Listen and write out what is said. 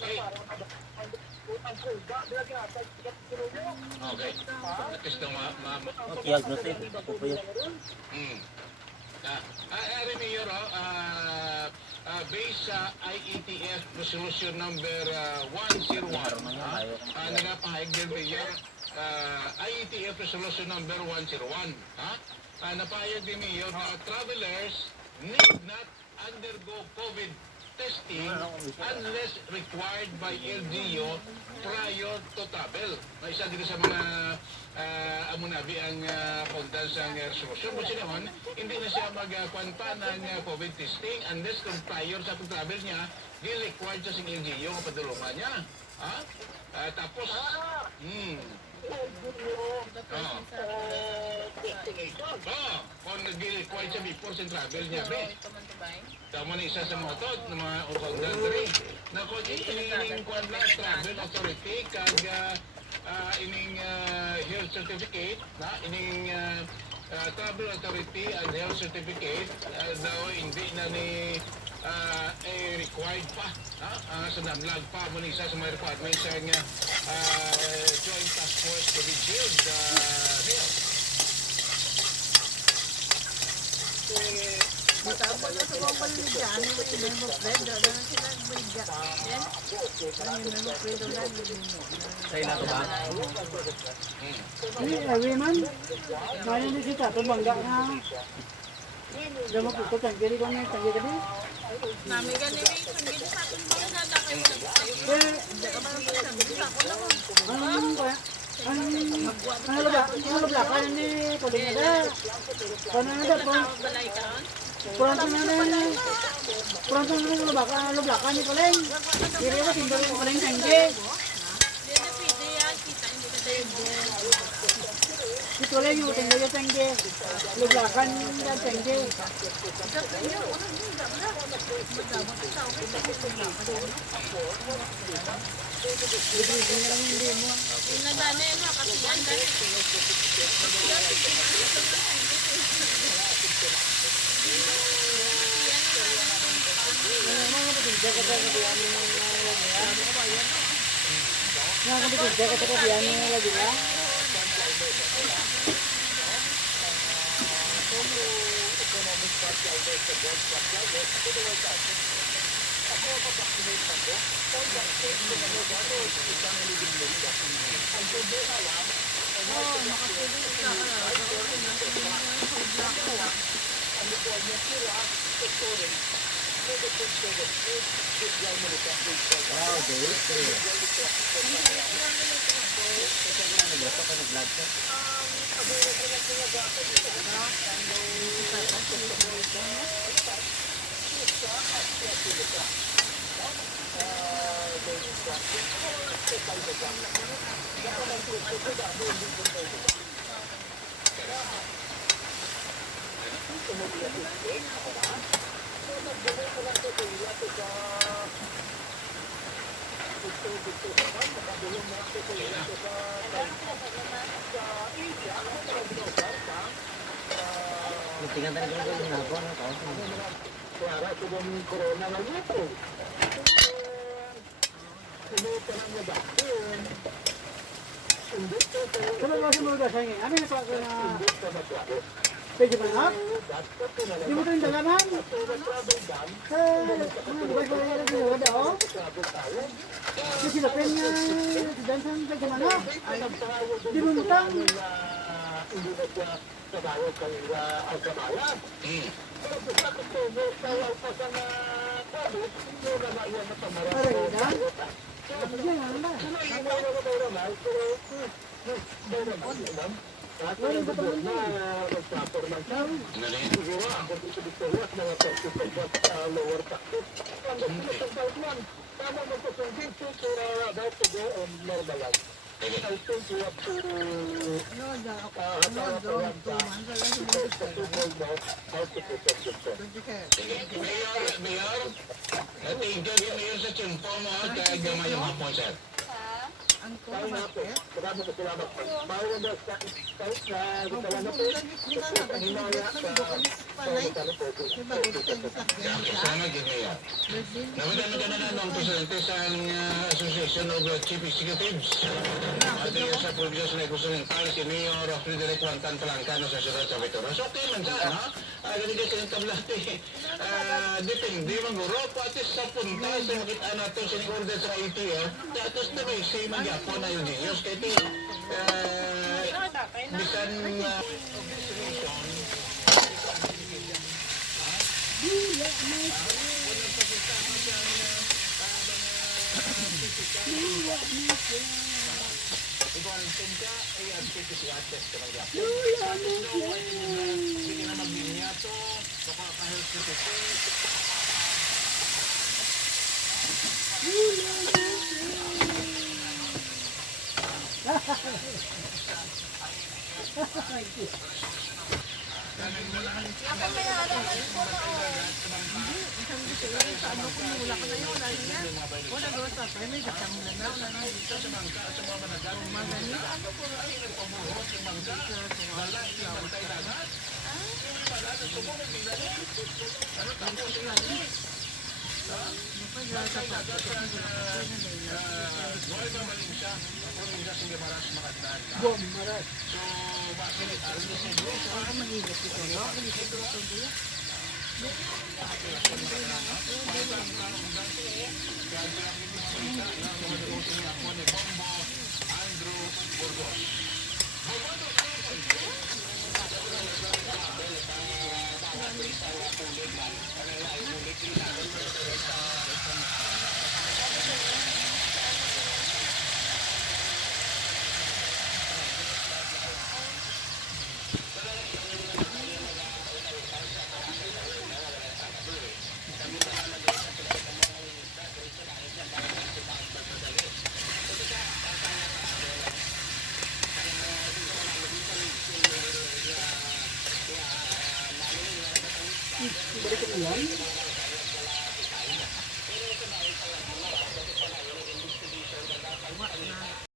Okay. Okay. At least na Diagnosis. Ako po yun. Mayor, based sa IETF resolution number 101, nagapahayag din Mayor, IETF resolution number 101, napahayag din Mayor na travelers need not undergo COVID testing unless required by LGU prior to travel. Isa dito sa mga amunabi ang puntas ng resolution. Kung sinahon, hindi na siya magkwanta ng COVID testing unless kung prior sa travel niya, di required sa LGU ang padulungan niya. Tapos, kung nag-required siya before sa travel niya, tama na isa sa mga to, ng mga upagdan diri. Na kung ining kwan lang, travel authority, kag ining health certificate, ining travel authority and health certificate, daw hindi na ni required pa, sa namlag pa, mo isa sa mga requirements sa Joint Task Force COVID Shield, health. Matapos na sa mga paligya, ano mo yung memo friend, ano na sila paligya. Yan? Ano yung memo friend, ano yung Sa'yo na ito ba? Ini man. Kaya ni kita tumangga na. Damo ko tangkiri ko na tangkiri kadi. Nami gani pagdito sa akin ba na dami mo sa'yo. Ano ba kan ni pwede na. Kana na po. Balay ka on? Pronto na ba kan ni koleng. Diri ko timbal ko koleng tangke. Hindi na pwede yan. Kita hindi ka tayo. Si koleng yung tangke tangke. Lublakan dan tangke. Pinagana yun ha, kasi yan dahil. Tingnan tayo kung ano na ako. Kalau masih muda saya, kami nak kena pergi mana? Di mana dalaman? Bukan saya lagi ada. Di sini pennya dan sang pergi mana? Di Muntang. Mayor, natigyan yun sa cellphone mo, kaya gamay yung hapon, sir. ang kuha market. Sana ginaya. Naman ka na ng presidente sa Association of Chief Executives. At sa Provincial Negosyental, si Mayor Frederick Juan Palangcano sa Ciudad sa Vitoras. Okay man sana, ha? Ganito sa tablate. Depende man guro, pati sa punta, sa makita natin sinig-order sa ITF, datos na may say magyapon na yung news. Kaya bisan ikaw ka, ay PCR test ka magyapon. Sige na magbinyato, baka ka-health certificate. Balik ko yan.